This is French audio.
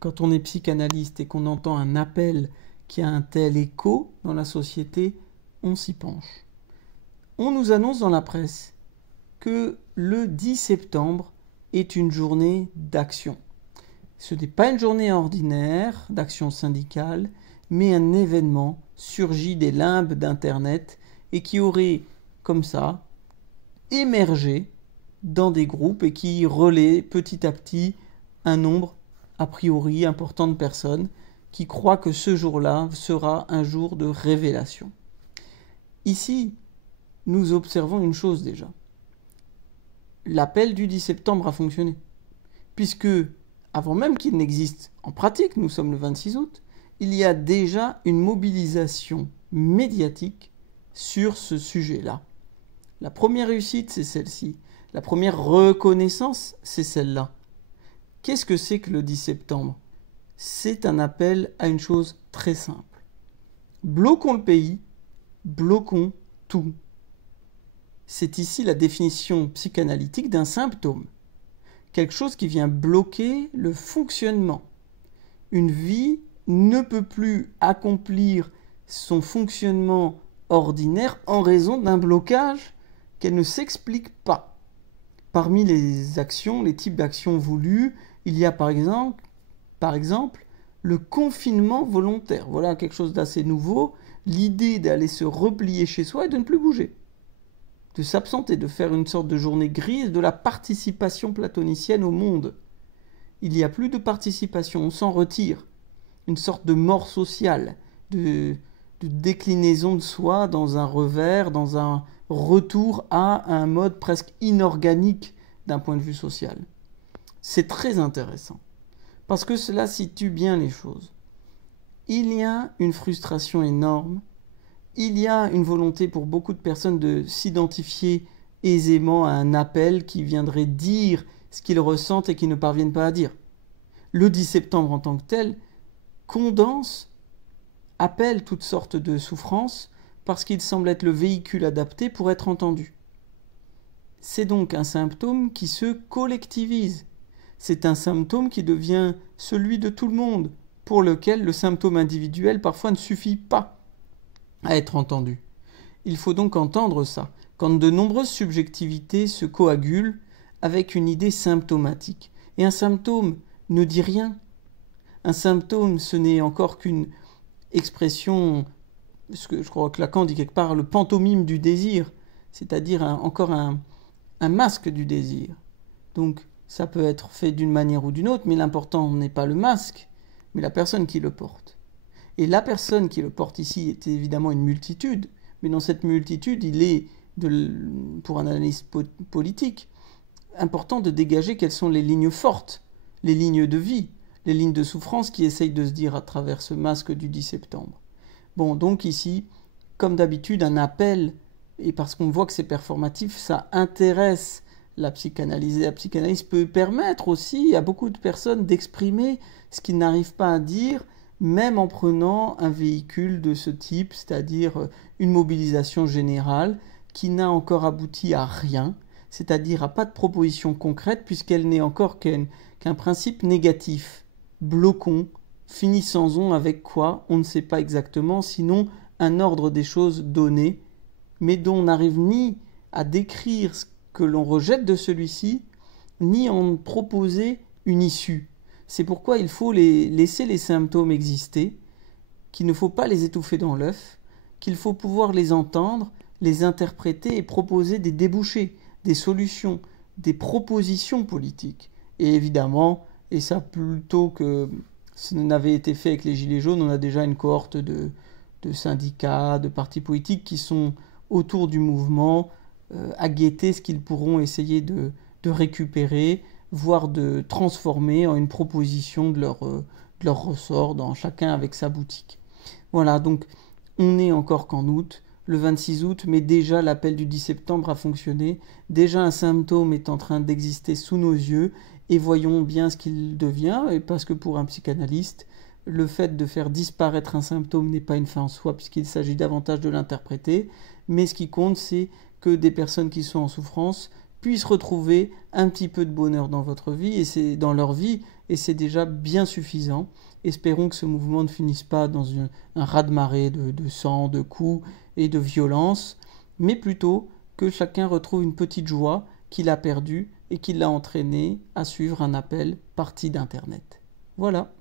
Quand on est psychanalyste et qu'on entend un appel qui a un tel écho dans la société, on s'y penche. On nous annonce dans la presse que le 10 septembre est une journée d'action. Ce n'est pas une journée ordinaire d'action syndicale, mais un événement surgi des limbes d'Internet et qui aurait, comme ça, émergé dans des groupes et qui relaie petit à petit un nombre a priori important de personnes qui croient que ce jour-là sera un jour de révélation. Ici, nous observons une chose déjà. L'appel du 10 septembre a fonctionné, puisque, avant même qu'il n'existe en pratique, nous sommes le 26 août, il y a déjà une mobilisation médiatique sur ce sujet-là. La première réussite, c'est celle-ci. La première reconnaissance, c'est celle-là. Qu'est-ce que c'est que le 10 septembre ? C'est un appel à une chose très simple. Bloquons le pays, bloquons tout. C'est ici la définition psychanalytique d'un symptôme. Quelque chose qui vient bloquer le fonctionnement. Une vie ne peut plus accomplir son fonctionnement ordinaire en raison d'un blocage qu'elle ne s'explique pas. Parmi les actions, les types d'actions voulues, il y a par exemple le confinement volontaire. Voilà quelque chose d'assez nouveau, l'idée d'aller se replier chez soi et de ne plus bouger. De s'absenter, de faire une sorte de journée grise de la participation platonicienne au monde. Il n'y a plus de participation, on s'en retire. Une sorte de mort sociale, de déclinaison de soi dans un revers, dans un retour à un mode presque inorganique d'un point de vue social. C'est très intéressant, parce que cela situe bien les choses. Il y a une frustration énorme, il y a une volonté pour beaucoup de personnes de s'identifier aisément à un appel qui viendrait dire ce qu'ils ressentent et qu'ils ne parviennent pas à dire. Le 10 septembre en tant que tel condense, appelle toutes sortes de souffrances parce qu'il semble être le véhicule adapté pour être entendu. C'est donc un symptôme qui se collectivise. C'est un symptôme qui devient celui de tout le monde, pour lequel le symptôme individuel parfois ne suffit pas à être entendu. Il faut donc entendre ça, quand de nombreuses subjectivités se coagulent avec une idée symptomatique. Et un symptôme ne dit rien. Un symptôme, ce n'est encore qu'une expression, ce que je crois que Lacan dit quelque part, le pantomime du désir, c'est-à-dire encore un masque du désir. Donc ça peut être fait d'une manière ou d'une autre, mais l'important n'est pas le masque, mais la personne qui le porte. Et la personne qui le porte ici est évidemment une multitude, mais dans cette multitude, il est, pour un analyste politique, important de dégager quelles sont les lignes fortes, les lignes de vie, les lignes de souffrance qui essayent de se dire à travers ce masque du 10 septembre. Bon, donc ici, comme d'habitude, un appel, et parce qu'on voit que c'est performatif, ça intéresse la psychanalyse. Et la psychanalyse peut permettre aussi à beaucoup de personnes d'exprimer ce qu'ils n'arrivent pas à dire, même en prenant un véhicule de ce type, c'est-à-dire une mobilisation générale qui n'a encore abouti à rien, c'est-à-dire à pas de proposition concrète puisqu'elle n'est encore qu'un principe négatif. Bloquons, finissons-en avec quoi, on ne sait pas exactement, sinon un ordre des choses donné, mais dont on n'arrive ni à décrire ce que l'on rejette de celui-ci, ni à en proposer une issue. C'est pourquoi il faut laisser les symptômes exister, qu'il ne faut pas les étouffer dans l'œuf, qu'il faut pouvoir les entendre, les interpréter et proposer des débouchés, des solutions, des propositions politiques. Et évidemment, et ça plutôt que ce n'avait été fait avec les Gilets jaunes, on a déjà une cohorte de syndicats, de partis politiques qui sont autour du mouvement, à guetter ce qu'ils pourront essayer de récupérer, voire de transformer en une proposition de leur ressort, dans chacun avec sa boutique. Voilà, donc on n'est encore qu'en août, le 26 août, mais déjà l'appel du 10 septembre a fonctionné, déjà un symptôme est en train d'exister sous nos yeux, et voyons bien ce qu'il devient, et parce que pour un psychanalyste, le fait de faire disparaître un symptôme n'est pas une fin en soi, puisqu'il s'agit davantage de l'interpréter, mais ce qui compte, c'est que des personnes qui sont en souffrance puissent retrouver un petit peu de bonheur dans votre vie, et c'est dans leur vie, et c'est déjà bien suffisant. Espérons que ce mouvement ne finisse pas dans un raz-de-marée de sang, de coups et de violence, mais plutôt que chacun retrouve une petite joie qu'il a perdue et qui l'a entraîné à suivre un appel parti d'Internet. Voilà.